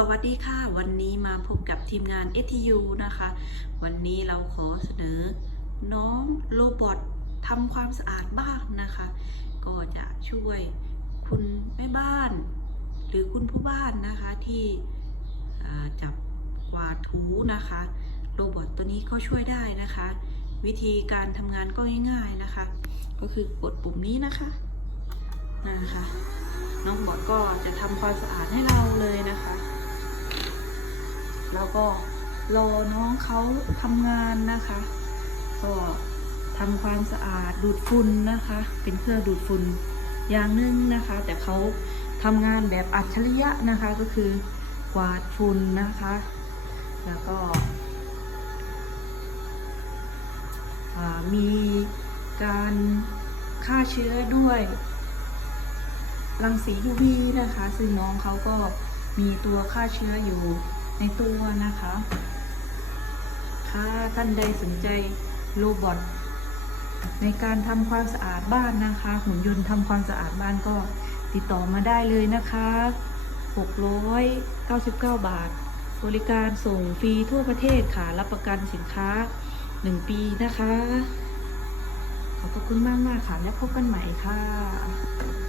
สวัสดีค่ะ วันนี้มาพบกับทีมงาน STU นะคะ วันนี้เราขอเสนอน้องโรบอททำความสะอาดบ้านนะคะ ก็จะช่วยคุณแม่บ้าน หรือคุณผู้บ้านนะคะที่จับกวาดถูนะคะ โรบอทตัวนี้ก็ช่วยได้นะคะ วิธีการทำงานก็ง่ายๆนะคะ ก็คือกดปุ่มนี้นะคะนะคะ น้องบอทก็จะทำความสะอาดให้เราเลย แล้วก็รอน้องเขาทำงานนะคะ ก็ทำความสะอาดดูดฝุ่นนะคะ เป็นเครื่องดูดฝุ่นอย่างหนึ่งนะคะ แต่เขาทำงานแบบอัจฉริยะนะคะก็คือกวาดฝุ่นนะคะ แล้วก็มีการฆ่าเชื้อด้วยรังสี UV นะคะ ซึ่งน้องเขาก็มีตัวฆ่าเชื้ออยู่ ในตัวนะคะ ถ้าท่านใดสนใจโรบอทในการทำความสะอาดบ้านนะคะ หุ่นยนต์ทำความสะอาดบ้านก็ติดต่อมาได้เลยนะคะ 699 บาท บริการส่งฟรีทั่วประเทศค่ะ รับประกันสินค้า 1 ปีนะคะ ขอบคุณมากมากค่ะ และพบกันใหม่ค่ะ